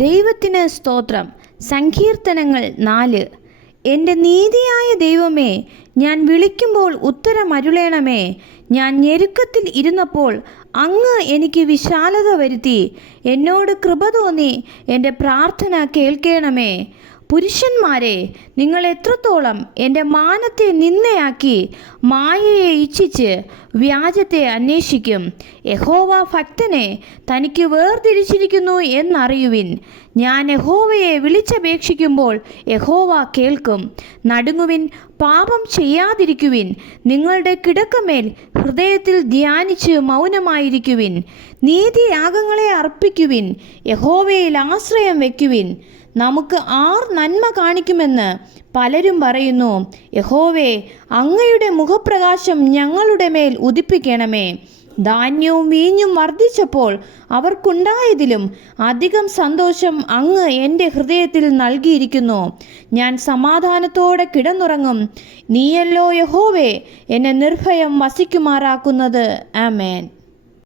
ദൈവത്തിന് സ്തോത്രം. സങ്കീർത്തനങ്ങൾ 4. എൻ്റെ നീതിയായ ദൈവമേ, ഞാൻ വിളിക്കുമ്പോൾ ഉത്തരമരുളേണമേ. ഞാൻ ഞെരുക്കത്തിൽ ഇരുന്നപ്പോൾ അങ്ങ് എനിക്ക് വിശാലത വരുത്തി. എന്നോട് കൃപ തോന്നി എൻ്റെ പ്രാർത്ഥന കേൾക്കണമേ. പുരുഷന്മാരെ, നിങ്ങൾ എത്രത്തോളം എൻ്റെ മാനത്തെ നിന്ദയാക്കി മായയെ ഇച്ഛിച്ച് വ്യാജത്തെ അന്വേഷിക്കും. യഹോവ ഭക്തനെ തനിക്ക് വേർതിരിച്ചിരിക്കുന്നു എന്നറിയുവിൻ. ഞാൻ യഹോവയെ വിളിച്ചപേക്ഷിക്കുമ്പോൾ യഹോവ കേൾക്കും. നടുങ്ങുവിൻ, പാപം ചെയ്യാതിരിക്കുവിൻ. നിങ്ങളുടെ കിടക്കമേൽ ഹൃദയത്തിൽ ധ്യാനിച്ച് മൗനമായിരിക്കുവിൻ. നീതിയാഗങ്ങളെ അർപ്പിക്കുവിൻ, യഹോവയിൽ ആശ്രയം വയ്ക്കുവിൻ. നമുക്ക് ആർ നന്മ കാണിക്കുമെന്ന് പലരും പറയുന്നു. യഹോവേ, അങ്ങയുടെ മുഖപ്രകാശം ഞങ്ങളുടെ മേൽ ഉദിപ്പിക്കണമേ. ധാന്യവും വീഞ്ഞും വർദ്ധിച്ചപ്പോൾ അവർക്കുണ്ടായതിലും അധികം സന്തോഷം അങ്ങ് എൻ്റെ ഹൃദയത്തിൽ നൽകിയിരിക്കുന്നു. ഞാൻ സമാധാനത്തോടെ കിടന്നുറങ്ങും. നീയല്ലോ യഹോവേ എന്നെ നിർഭയം വസിക്കുമാറാക്കുന്നത്. ആമേൻ.